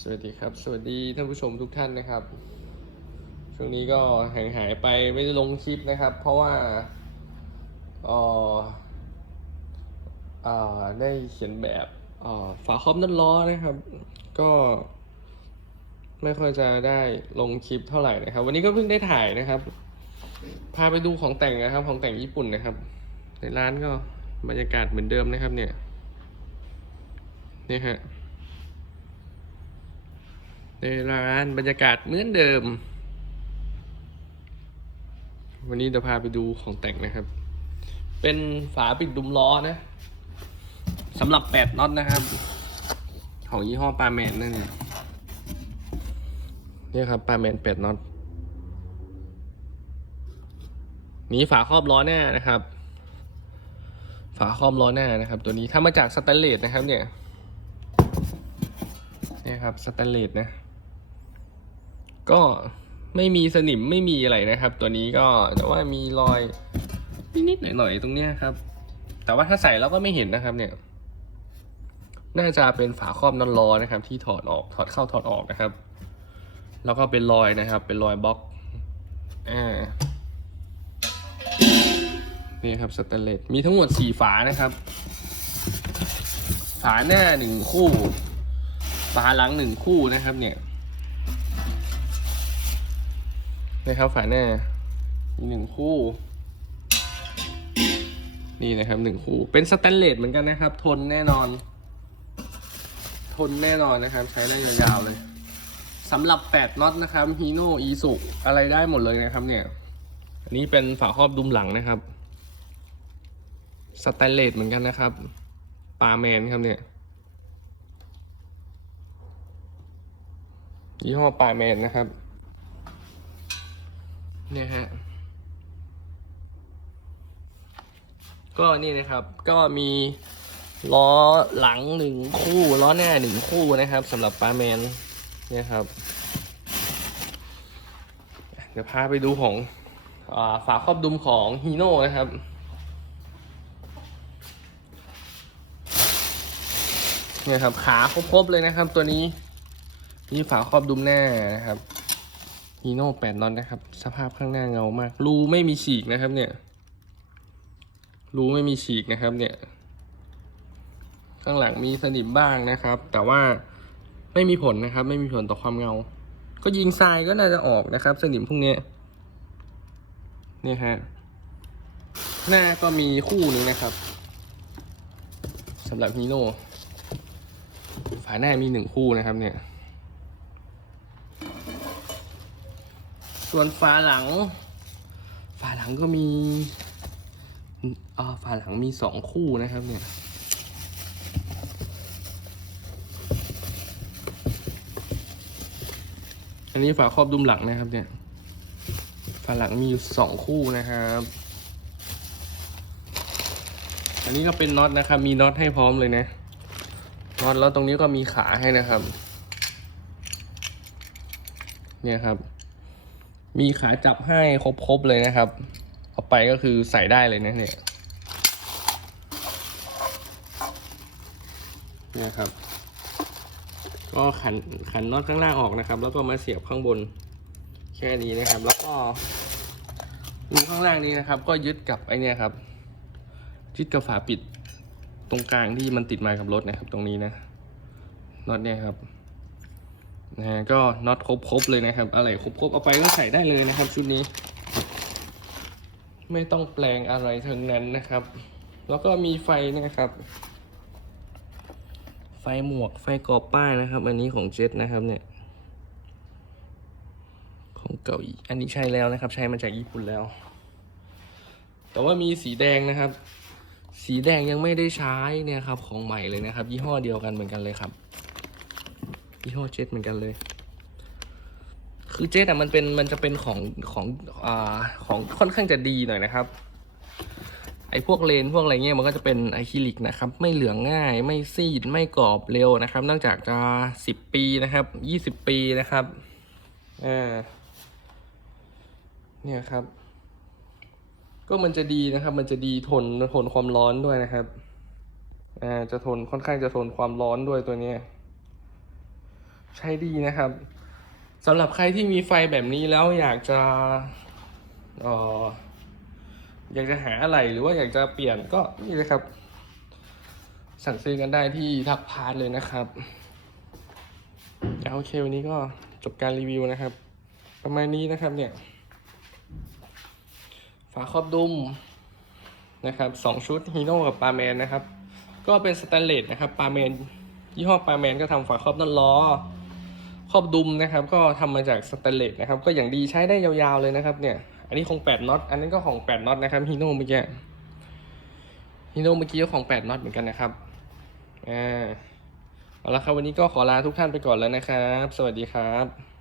สวัสดีครับ สวัสดีท่านผู้ชมทุกท่านนะครับ ช่วงนี้ก็ห่างหายไปไม่ได้ลงคลิปนะครับ เพราะว่าเออเออได้เขียนแบบเออฝาครอบด้านล้อนะครับ ก็ไม่ค่อยจะได้ลงคลิปเท่าไหร่นะครับ วันนี้ก็เพิ่งได้ถ่ายนะครับ พาไปดูของแต่งนะครับ ของแต่งญี่ปุ่นนะครับ ในร้านก็บรรยากาศเหมือนเดิมนะครับเนี่ยนี่ฮะ ในร้านบรรยากาศเหมือนเดิม วันนี้จะพาไปดูของแต่งนะครับ เป็นฝาปิดดุมล้อนะสำหรับแปดน็อตนะครับ ของยี่ห้อปาแมนนั่นนี่ครับปาแมนแปดน็อตนี้ฝาครอบล้อหน้านะครับ ฝาครอบล้อหน้านะครับ ตัวนี้ทำมาจากสแตนเลสนะครับเนี่ยนี่ครับสแตนเลสนะ ก็ไม่มีสนิมไม่มีอะไรนะครับ ตัวนี้ก็แต่ว่ามีรอยนิดๆหน่อยๆตรงเนี้ยครับ แต่ว่าถ้าใส่แล้วก็ไม่เห็นนะครับเนี่ย น่าจะเป็นฝาครอบนอตล้อนะครับ ที่ถอดออกถอดเข้าถอดออกนะครับ แล้วก็เป็นรอยนะครับ เป็นรอยบล็อกอ่านี่ครับสแตนเลสมีทั้งหมดสี่ฝานะครับ ฝาหน้าหนึ่งคู่ ฝาหลังหนึ่งคู่นะครับเนี่ย นะครับฝาหน้ามีหนึ่งคู่ นี่นะครับหนึ่งคู่ เป็นสแตนเลสเหมือนกันนะครับ ทนแน่นอน ทนแน่นอนนะครับ ใช้ได้ยาวๆเลยสำหรับแปดน็อตนะครับฮีโน่อีสุอะไรได้หมดเลยนะครับเนี่ย อันนี้เป็นฝาครอบดุมหลังนะครับสแตนเลสเหมือนกันนะครับปาแมนครับเนี่ยยี่ห้อปาแมนนะครับ เนี่ยฮะ ก็นี่นะครับ ก็มีล้อหลังหนึ่งคู่ ล้อหน้าหนึ่งคู่นะครับสำหรับปาแมนเนี่ยครับ เดี๋ยวพาไปดูของอฝาครอบดุมของฮีโน่นะครับเนี่ยครับ ขาครบๆเลยนะครับ ตัวนี้นี่ฝาครอบดุมหน้านะครับ ฮีโน่แปดน็อตนะครับ สภาพข้างหน้าเงามาก รูไม่มีฉีกนะครับ เนี่ย รูไม่มีฉีกนะครับ เนี่ย ข้างหลังมีสนิมบ้างนะครับ แต่ว่าไม่มีผลนะครับ ไม่มีผลต่อความเงา ก็ยิงทรายก็น่าจะออกนะครับ สนิมพวกเนี้ยเนี่ยฮะ หน้าก็มีคู่หนึ่งนะครับสำหรับฮีโน่ฝาหน้ามีหนึ่งคู่นะครับเนี่ย ส่วนฝาหลัง ฝาหลังก็มีอ่าฝาหลังมีสองคู่นะครับเนี่ยอันนี้ฝาครอบดุมหลังนะครับเนี่ย ฝาหลังมีอยู่สองคู่นะครับ อันนี้ก็เป็นน็อตนะครับ มีน็อตให้พร้อมเลยนะ น็อตแล้วตรงนี้ก็มีขาให้นะครับ เนี่ยครับ มีขาจับให้ครบๆเลยนะครับ เอาไปก็คือใส่ได้เลยนะเนี่ยเนี่ยครับ ก็ขันขันน็อตข้างล่างออกนะครับ แล้วก็มาเสียบข้างบนแค่นี้นะครับ แล้วก็รูข้างล่างนี้นะครับ ก็ยึดกับไอเนี่ยครับยึดกับฝาปิดตรงกลางที่มันติดมากับรถนะครับ ตรงนี้นะน็อตเนี่ยครับ นะฮะก็น็อตครบๆเลยนะครับ อะไรครบๆเอาไปก็ใส่ได้เลยนะครับ ชุดนี้ ไม่ต้องแปลงอะไรทั้งนั้นนะครับ แล้วก็มีไฟนะครับ ไฟหมวกไฟกรอบป้ายนะครับ อันนี้ของเจ็ตนะครับเนี่ยของเก่าอีอันนี้ใช้แล้วนะครับ ใช้มาจากญี่ปุ่นแล้ว แต่ว่ามีสีแดงนะครับ สีแดงยังไม่ได้ใช้เนี่ยครับ ของใหม่เลยนะครับ ยี่ห้อเดียวกันเหมือนกันเลยครับ ยี่ห้อเจ็ตเหมือนกันเลย คือเจ็ตอะมันเป็นมันจะเป็นของของอ่าของค่อนข้างจะดีหน่อยนะครับ ไอ้พวกเลนพวกอะไรเงี้ยมันก็จะเป็นอะคริลิกนะครับ ไม่เหลืองง่ายไม่ซีดไม่กรอบเร็วนะครับนอกจากจะสิบปีนะครับยี่สิบปีนะครับอ่าเนี่ยครับ ก็มันจะดีนะครับ มันจะดีทนทนความร้อนด้วยนะครับอ่าจะทนค่อนข้างจะทนความร้อนด้วยตัวเนี้ย ใช้ดีนะครับสำหรับใครที่มีไฟแบบนี้แล้วอยากจะอออยากจะหาอะไรหรือว่าอยากจะเปลี่ยนก็นี่เลยครับ สั่งซื้อกันได้ที่ทักพาร์ทเลยนะครับเอาโอเควันนี้ก็จบการรีวิวนะครับ ประมาณนี้นะครับเนี่ย ฝาครอบดุมนะครับสองชุดฮีโน่กับปาแมนนะครับ ก็เป็นสแตนเลสนะครับปาแมนยี่ห้อปาแมนก็ทำฝาครอบด้านล้อ ครอบดุมนะครับก็ทำมาจากสแตนเลสนะครับก็อย่างดีใช้ได้ยาวๆเลยนะครับเนี่ย อันนี้ของ 8น็อตอันนี้ก็ของ 8น็อตนะครับฮีโน่เมื่อกี้ฮีโน่เมื่อกี้ก็ของ 8น็อตเหมือนกันนะครับอ่าเอาละครับวันนี้ก็ขอลาทุกท่านไปก่อนแล้วนะครับ สวัสดีครับ